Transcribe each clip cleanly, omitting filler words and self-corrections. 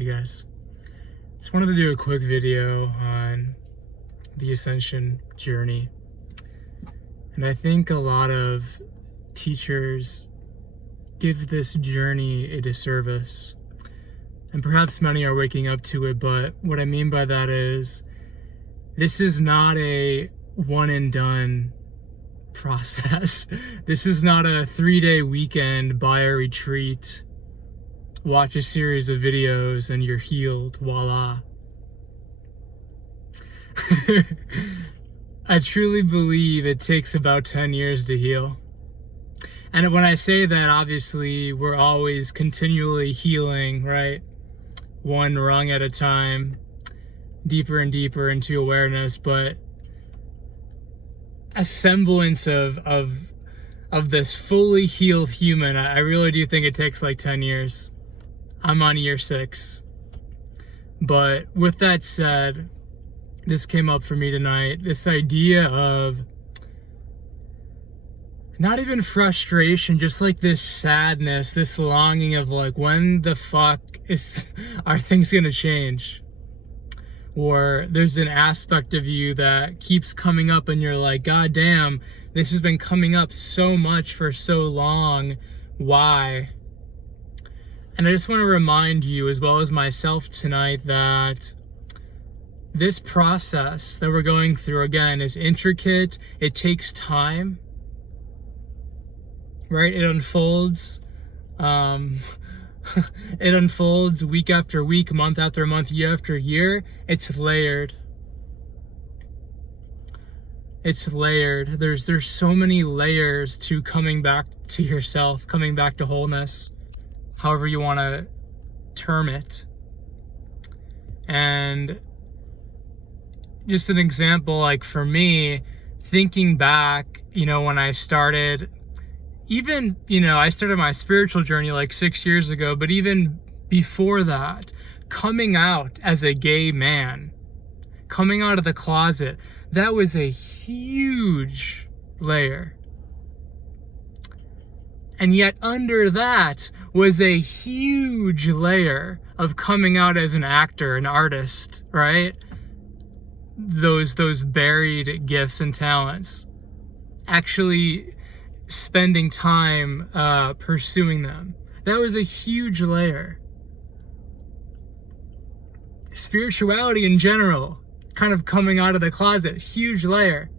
Hey guys, just wanted to do a quick video on the Ascension journey. And I think a lot of teachers give this journey a disservice. And perhaps many are waking up to it, but what I mean by that is this is not a one and done process. This is not a 3-day weekend, buy a retreat, watch a series of videos and you're healed, voila. I truly believe it takes about 10 years to heal. And when I say that, obviously we're always continually healing, right? One rung at a time, deeper and deeper into awareness, but a semblance of this fully healed human, I really do think it takes like 10 years. I'm on year 6. But with that said, this came up for me tonight. This idea of not even frustration, just like this sadness, this longing of like, when the fuck are things gonna change? Or there's an aspect of you that keeps coming up and you're like, God damn, this has been coming up so much for so long. Why? And I just want to remind you, as well as myself tonight, that this process that we're going through, again, is intricate. It takes time, right? It unfolds. It unfolds week after week, month after month, year after year. It's layered. It's layered. There's so many layers to coming back to yourself, coming back to wholeness, however you want to term it. And just an example, like for me, thinking back, when I started, I started my spiritual journey like 6 years ago, but even before that, coming out as a gay man, coming out of the closet, that was a huge layer. And yet under that was a huge layer of coming out as an actor, an artist, right? Those buried gifts and talents. Actually spending time pursuing them. That was a huge layer. Spirituality in general, kind of coming out of the closet, huge layer.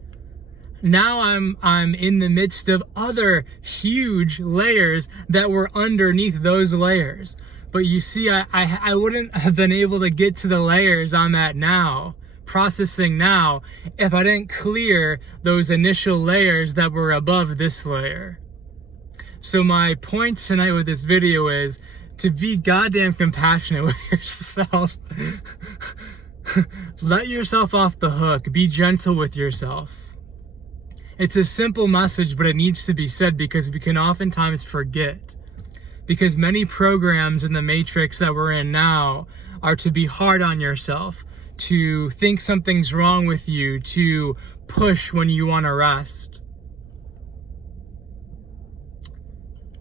Now I'm in the midst of other huge layers that were underneath those layers. But you see, I wouldn't have been able to get to the layers I'm at now, processing now, if I didn't clear those initial layers that were above this layer. So my point tonight with this video is to be goddamn compassionate with yourself. Let yourself off the hook. Be gentle with yourself. It's a simple message, but it needs to be said because we can oftentimes forget. Because many programs in the matrix that we're in now are to be hard on yourself, to think something's wrong with you, to push when you want to rest,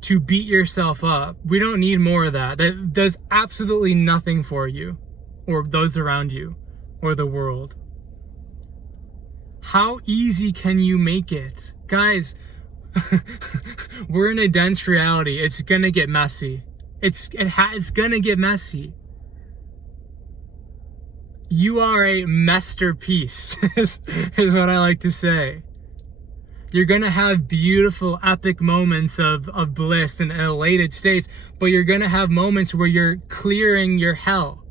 to beat yourself up. We don't need more of that. That does absolutely nothing for you or those around you or the world. How easy can you make it? Guys, we're in a dense reality. It's gonna get messy. It's gonna get messy. You are a masterpiece, is what I like to say. You're gonna have beautiful, epic moments of bliss and elated states, but you're gonna have moments where you're clearing your hell.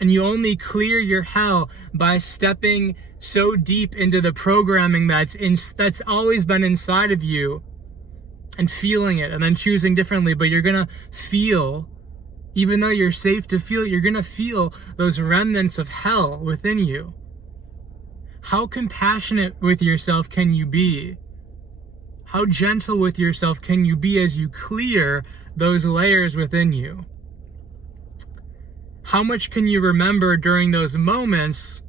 And you only clear your hell by stepping so deep into the programming that's always been inside of you and feeling it and then choosing differently. But you're gonna feel, even though you're safe to feel it, you're gonna feel those remnants of hell within you. How compassionate with yourself can you be? How gentle with yourself can you be as you clear those layers within you? How much can you remember during those moments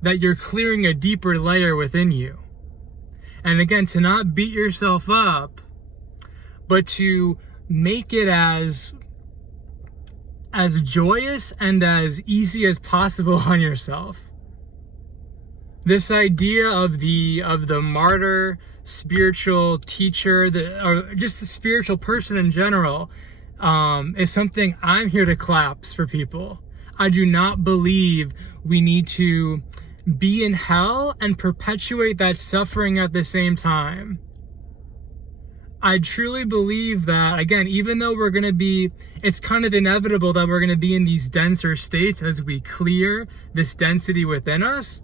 that you're clearing a deeper layer within you? And again, to not beat yourself up, but to make it as as joyous and as easy as possible on yourself. This idea of the martyr, spiritual teacher, or just the spiritual person in general, is something I'm here to collapse for people. I do not believe we need to be in hell and perpetuate that suffering at the same time. I truly believe that, again, even though we're going to be, it's kind of inevitable that we're going to be in these denser states as we clear this density within us.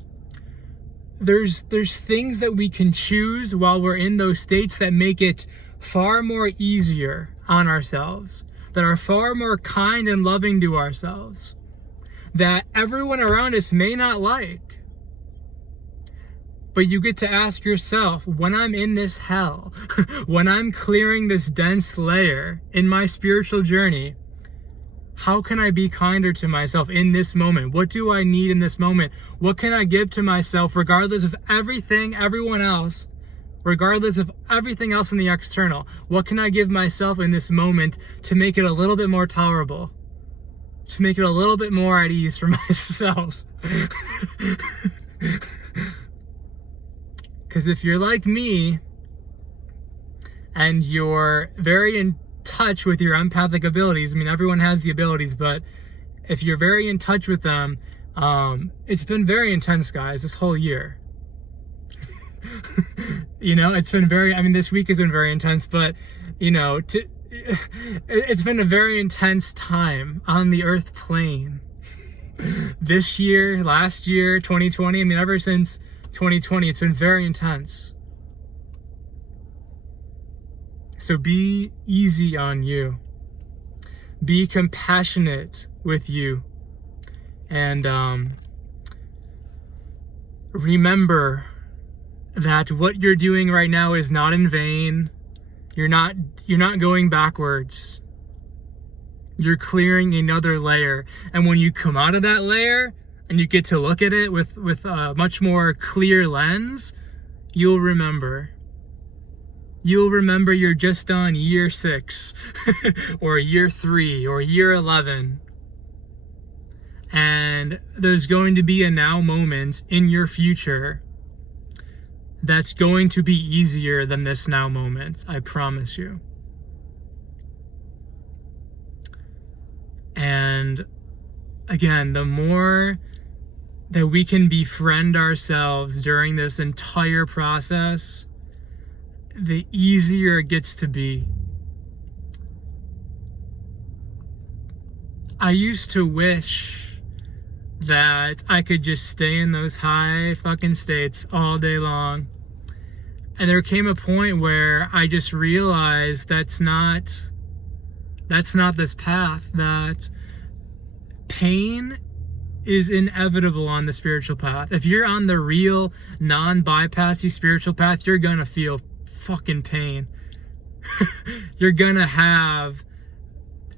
There's things that we can choose while we're in those states that make it far more easier on ourselves, that are far more kind and loving to ourselves, that everyone around us may not like. But you get to ask yourself, when I'm in this hell, when I'm clearing this dense layer in my spiritual journey, how can I be kinder to myself in this moment? What do I need in this moment? What can I give to myself regardless of everything, everyone else, regardless of everything else in the external? What can I give myself in this moment to make it a little bit more tolerable? To make it a little bit more at ease for myself? Because if you're like me and you're very in touch with your empathic abilities, I mean, everyone has the abilities, but if you're very in touch with them, it's been very intense, guys, this whole year. It's been this week has been very intense, but, it's been a very intense time on the earth plane. This year, last year, 2020, ever since 2020, it's been very intense. So be easy on you. Be compassionate with you. And remember that what you're doing right now is not in vain. You're not going backwards. You're clearing another layer. And when you come out of that layer and you get to look at it with a much more clear lens, you'll remember. You'll remember you're just on year 6 or year 3 or year 11. And there's going to be a now moment in your future that's going to be easier than this now moment, I promise you. And again, the more that we can befriend ourselves during this entire process, the easier it gets to be. I used to wish that I could just stay in those high fucking states all day long. And there came a point where I just realized that's not this path, that pain is inevitable on the spiritual path. If you're on the real non-bypassy spiritual path, you're gonna feel fucking pain. You're gonna have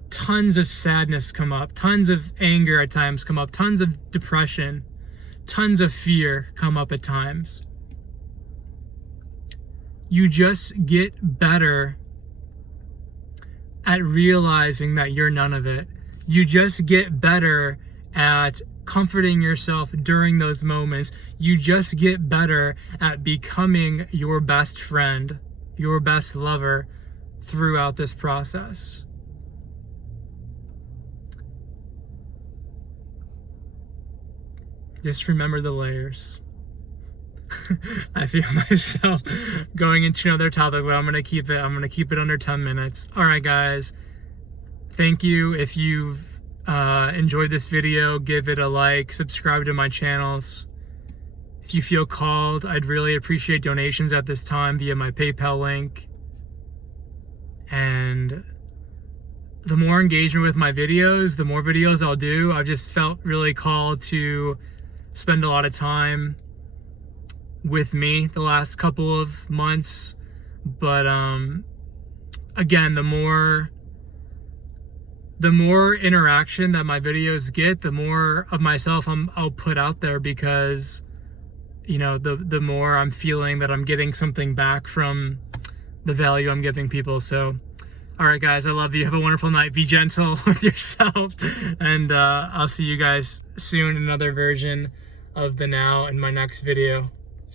tons of sadness come up, tons of anger at times come up, tons of depression, tons of fear come up at times. You just get better at realizing that you're none of it. You just get better at comforting yourself during those moments. You just get better at becoming your best friend, your best lover throughout this process. Just remember the layers. I feel myself going into another topic, but I'm gonna keep it under 10 minutes. All right, guys. Thank you. If you've enjoyed this video, give it a like, subscribe to my channels. If you feel called, I'd really appreciate donations at this time via my PayPal link. And the more engagement with my videos, the more videos I'll do. I've just felt really called to spend a lot of time with me the last couple of months. But again, the more interaction that my videos get, the more of myself I'll put out there, because the more I'm feeling that I'm getting something back from the value I'm giving people. So All right, guys, I love you. Have a wonderful night. Be gentle with yourself. And I'll see you guys soon in another version of the Now in my next video.